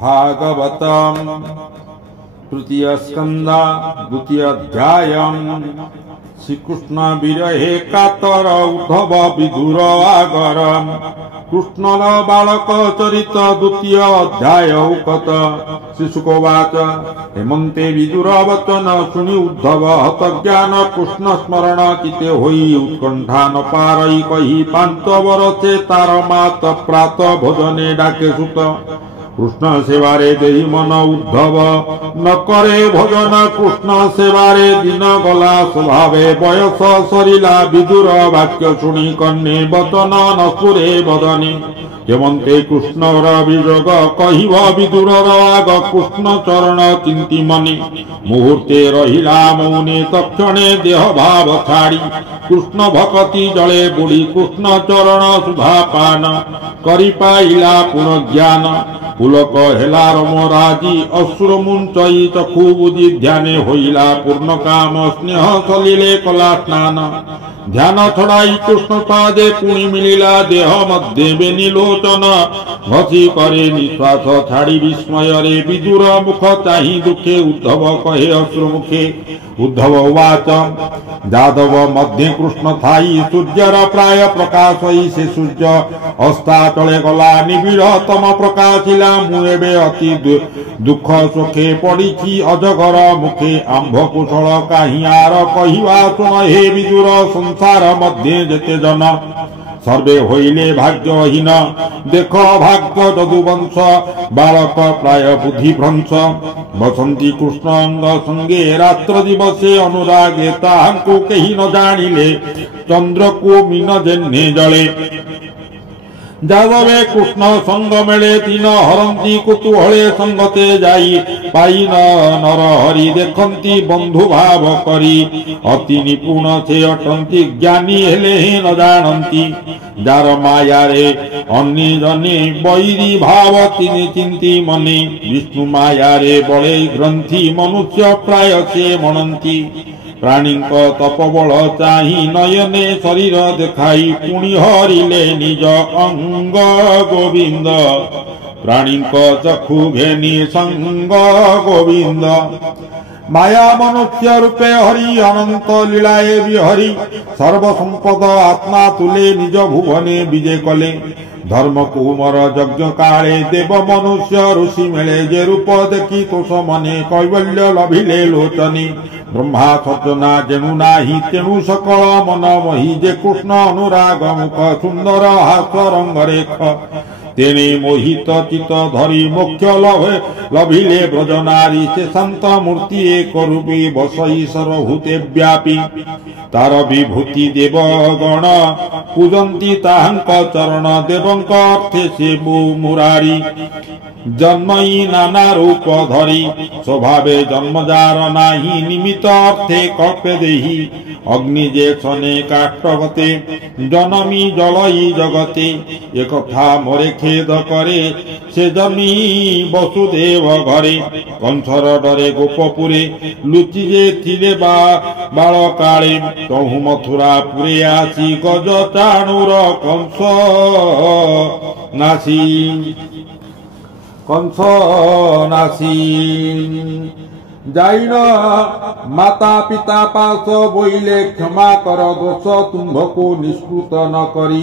भागवतम तृतीय स्कंद द्वितीय अध्याय। श्रीकृष्ण विरहे कातर उद्धव विदुर आगर। कृष्णर बालक चरित द्वितीय अध्याय उकत। श्रीशुकोवाच हेमंते विदुर वचन शुनि उद्धव हतज्ञान कृष्ण स्मरण चिते होई उत्कंठा न पारई कही पांच बरसे तार मात प्रात भोजने डाके सुत। कृष्ण सेवारे देहि मन उद्धव न करे भोजन। कृष्ण सेवारे दिन गला स्वभावे बयस सरिला विदुर वाक्य शुणी कन्ने वचन न सुरे बदने। हेमंते कृष्णर विजोग कहिब विदुर आग कृष्ण चरण चिंती मने। मुहूर्ते रहिला मौने तक्षणे देह भाव छाड़ी कृष्ण भक्ति जले बुड़ी कृष्ण चरण सुधा पान करि पाइला पुनर्ज्ञान। पुलक हेला रमराजी असुर मुंचई चक्षु बुझी ध्याने होइला पूर्ण काम स्नेह चलिले कला स्नान। ध्यान छड़ाई कृष्ण पादे पुणी मिलिला देह मध्ये बेनिलोचन। घसी करे निश्वास छाड़ी विस्मय रे विदुर मुख चाही दुखे उद्धव कहे असुर मुखे। उद्धव उवाच जादव मध्ये कृष्ण थाई सूर्यर प्राय प्रकाशई से सूर्य अस्ताचले गला निबिड़ तम प्रकाशिला। मु एबे अति दुख सुखे पड़िछि अजगर मुखे। आंभ कुशल काहि आर कहिवा सुन हे विदुर संसार मध्ये जेते जन सर्वे होइले भाग्यहीन। देख भाग्य जदुवंश बालक प्राय बुद्धि भ्रंश। बसंती कृष्ण अंग संगे रात्र दिवसे अनुरागे ताहांकु केहि न जानिले चंद्र को मीन जेन्हे जले। जादवे कृष्ण संग मेले तीन हरंती कुतूहले संगते जाई पाई नर हरि देखंती बंधु भाव करी। अति निपुण से अटंती ज्ञानी हेले न जानंती। जार माया रे अन्य जने बैरी भाव तिनि चिंती मने। विष्णु माया रे बळे ग्रंथि मनुष्य प्राय से मनंती। प्राणी तपबल चाही नयने शरीर देखाई पुणी हरिले निज अंग गोविंद। प्राणी चक्षु घेनी संग गोविंद। माया मनुष्य रूपे हरि अनंत लीलाए विहरि। सर्व संपद आत्मा तुले निज भुवने विजय कले। धर्म कुमर यज्ञ काले देव मनुष्य ऋषि मेले। जे रूप देखी तोष मने कैवल्य लभिले लोचनी। ब्रह्मा सज्जना जेनु नाही तेनु सकल मन मही। जे कृष्ण अनुराग मुख सुंदर हास रंग रेख। तेने मोहित चित धरी मोक्ष लभिले ब्रज नारी। से शांत मूर्ति एक रूपी बसई सर्वभूते व्यापी। तार विभूति देव गण पूजंती ताहांक चरण। देवंक अर्थे से मुरारी जन्मई नाना रूप धरी। स्वभावे जन्मजार नाही निमित्त अर्थे कल्पे देही। अग्नि जे क्षणे काष्ठगते जनमी जलई जगते। एक था मोरे खेद करे से जमी वसुदेव घरे। कंसर डरे गोपपुरे लुचि जे थिले बाल काले। तहु मथुरा पुरे आसी गज चाणूर कंस नासी। जाइन माता पिता पास बोइले क्षमा कर दोष तुम्भको निष्कृत न करी।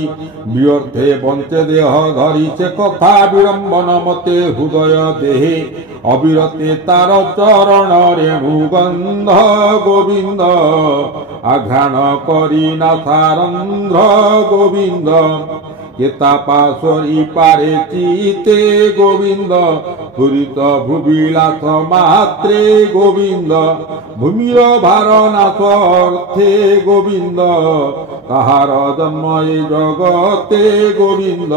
व्यर्थे बंचे देह धरी से कथा विडंबन मते हृदय देहे। अविरते तार चरण रेणु गंध गोविंद। आघ्राण करी नाथारंध्र गोविंद। केता पाशरी पारे चिते गोविंद। पूरित भूविलास मात्रे गोविंद। भूमिर भार नाश अर्थे गोविंद। ताहार जन्म ए जगते गोविंद।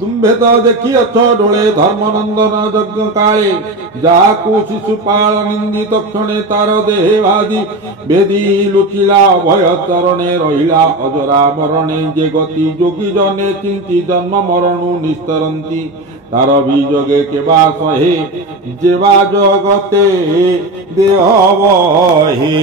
तुम्भे तो देखियछ डोले धर्मनंदन यज्ञ काले। जाकु शिशुपाल निंदित क्षणे तार देहे भादी। बेदी लुचिला भय चरणे रहिला अजरा मरणे। जे गति जोगी जने चिंती जन्म मरणु निस्तरंती। तार विजोगे केबा सहे जेवा जगते देह बहे।